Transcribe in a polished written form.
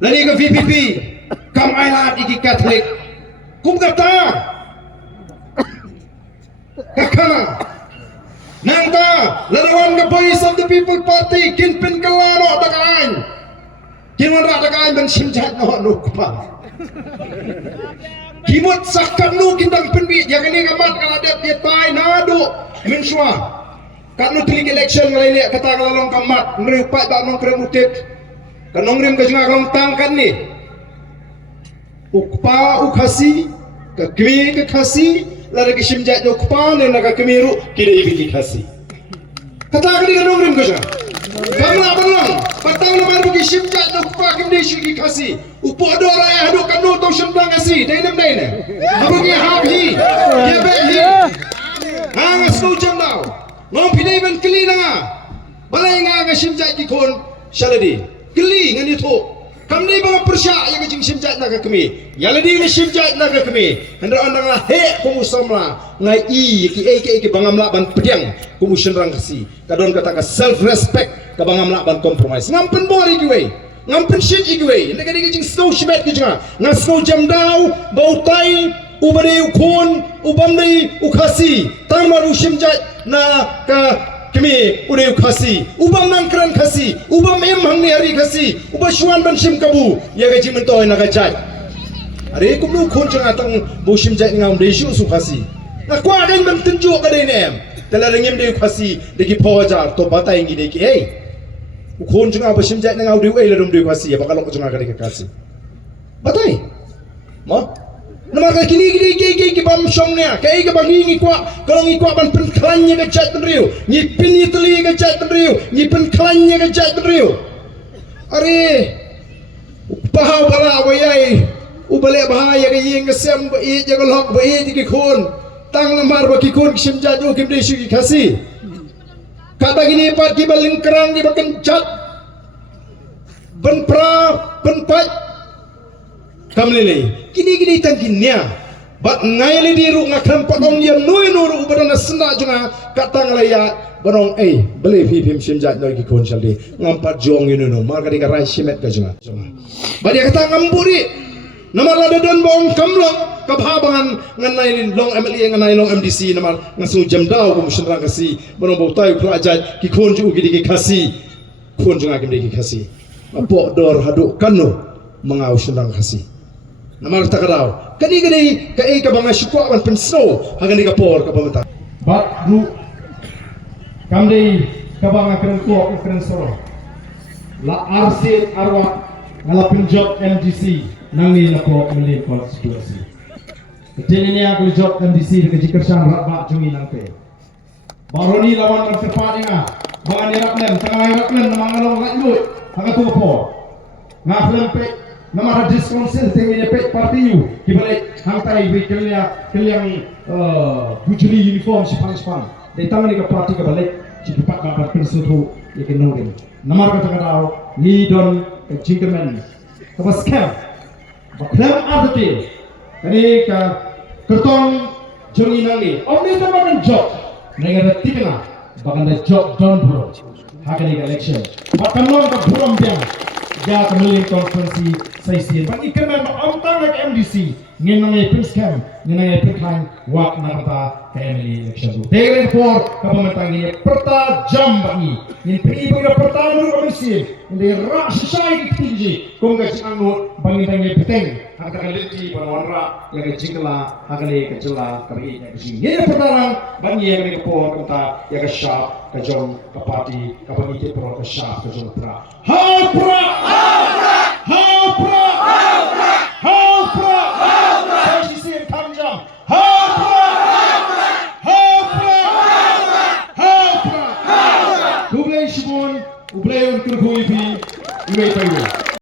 Lani ke VPP, kam ailat iki Catholic. Kum kata, kakana. Nangta, lalawan ke Voice of the People Party, kinpin kalaro dakain. Kinwara dakain dan simjat no nukpa. Kimut sakam nu kindang penbi, jangan ni kamat kaladat dia tay nado mensua. Kanu tilik election ngalai kata kalalong kamat, ngeriupat tak nong kremutit. Kanong rim ka junga kalong tangkan ni. Ukpa ukhasi, ka kmi ka khasi, lari ka simjat ukpa ne na ka kmiru kide ibi khasi. Kata ka di kanong rim ka junga. Kamla banlang, patang na mar bagi simjat ukpa kide shi khasi. Upo dora ya hadu kanu to sembang kasi, dai nam dai ne. Abagi habhi, ya behi. Hang asu jamdau. Ngom pidai ban kli na. Balai nga ka simjat ki kon shaladi. Keli ngani to kamni bang persya yang jing simjat na kami yaladi ni simjat na kami hendra andang la he kumu samla ngai i ki bangamla ban pediang kumu senrang kasi kadon kata ka self respect ka bangamla ban compromise ngampen bori giwe ngampen shit giwe ndega ni jing snow shibet ki jinga na snow jamdau bautai ubade ukon ubamdai ukhasi tamaru simjat na ka kami udah khasi, ubam nangkran khasi, ubam hangni hari khasi, ubam shuan ban sim kabu, ya gaji mentoy nagajai. Hari kumlu khon cang atang bo sim jai ngam desu su khasi. Na kwa den ban tunjuk ka nem, tela rengim de khasi, deki phawajar to batai ngi deki hey. Khon cang ba sim jai ngau de ei ladum de khasi, ba kalong cang ka deki khasi. Batai. Mo? Nama ka kini ki bam song ne kai ka bangi ngi kwa kalong ngi kwa ban pen klannya ka chat riu ni pin ni teli ka chat riu ni pen klannya ka chat riu are pahaw bala wayai ubale bahaya ka yeng ka sem ba e jaga lok ba e ki khon tang lamar ba ki khon sim ja jo kim de shi ki khasi ka ba gini pat ki baling kerang ki bakan chat ban pra ban pat kamlele kini tangkinya bat ngaile di ru ngakram patong dia noi nuru ubadana senda junga katang laya barong beli pipim simjat noi ki kon saldi ngampat jong ini no marga dika rai simet ka junga badia kata ngamburi namar lada don bong kamlong kabhabangan nganai long MLA nganai long MDC namar ngasu jamdau ko musnrang kasi barong bautai pelajat ki kon ju ki kasi kon junga ki kasi apo dor hadu kanu mengau senang kasi namar takarau kani kai ka banga syukwa ban pensno hagan ka por ka pamata bat ru kamdei ka banga kren ko kren soro la arsi arwa ngala pinjok MDC nangi na ko mili konstitusi ketene aku job MDC ke jikersan rabak jungi nangpe baroni lawan terpatinga banga niraknen tengah raknen mangalong rajut haga tu por ngaflen pe nama diskonsil tinggi pek partiu kibalik hantai kalian bujuli uniform sipang datang ni ke parti kebalik cipat kabar pensutu ikan nongin nama kata kadau ni don jingkemen apa scam baklam arti kani ka kertong jongi nangi omni taman job negara tikna bagan job don bro hakani election bakam long ka buram biang ya kembali konferensi saisian bagi kemen amtang ke MDC ngenangai scam ngenangai piklan wak nakata ke MLA election tegen for kapamatang ini perta jam bagi ini pri pada perta dulu komisi ini rak society tinggi kongres anu bagi tangi peteng akan leti panwanra yang kecila akan kecila kami yang kesini ini pertama bagi yang ini for kata yang kesap kejong kapati kapati pro kesap kejong pra hapra Ublayon kurkuipi, ubay tayo.